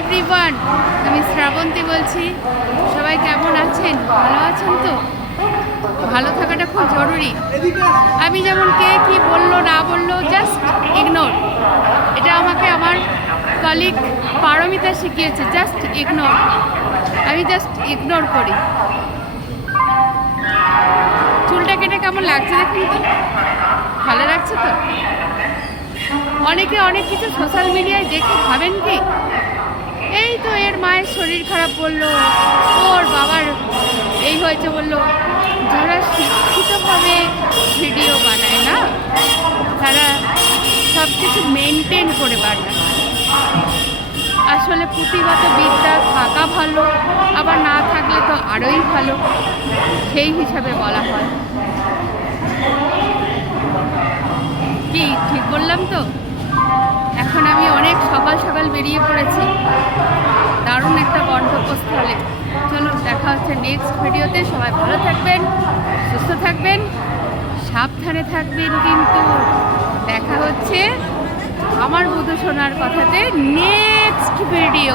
Everyone, আমি শ্রাবন্তী বলছি। সবাই কেমন আছেন? ভালো আছেন তো? ভালো থাকাটা খুব জরুরি। আমি যেমন কে কি বললো না বললো জাস্ট ইগনোর। এটা আমাকে আমার কলিগ পারমিতা শিখিয়েছে, জাস্ট ইগনোর। আমি জাস্ট ইগনোর করি। চুলটা কেটে কেমন লাগছে দেখুন তো, ভালো লাগছে তো? অনেকে অনেক কিছু সোশ্যাল মিডিয়ায় দেখে ভাবেন কি এই তো এর মায়ের শরীর খারাপ বললো, ওর বাবার এই হয়েছে বললো। যারা শিক্ষিতভাবে ভিডিও বানায় না, তারা সব কিছু মেনটেন করে বানায়। আসলে পুঁথিগত বিদ্যা থাকা ভালো, আবার না থাকলে তো আরোই ভালো, সেই হিসাবে বলা হয়। কি ঠিক বললাম তো? এখন আমি অনেক সকাল সকাল বেরিয়ে পড়েছি দারুণ একটা গন্তব্যস্থলে। চলুন, দেখা হচ্ছে নেক্সট ভিডিওতে। সবাই ভালো থাকবেন, সুস্থ থাকবেন, সাবধানে থাকবেন। কিন্তু দেখা হচ্ছে আমার বুধু শোনার কথাতে নেক্সট ভিডিও।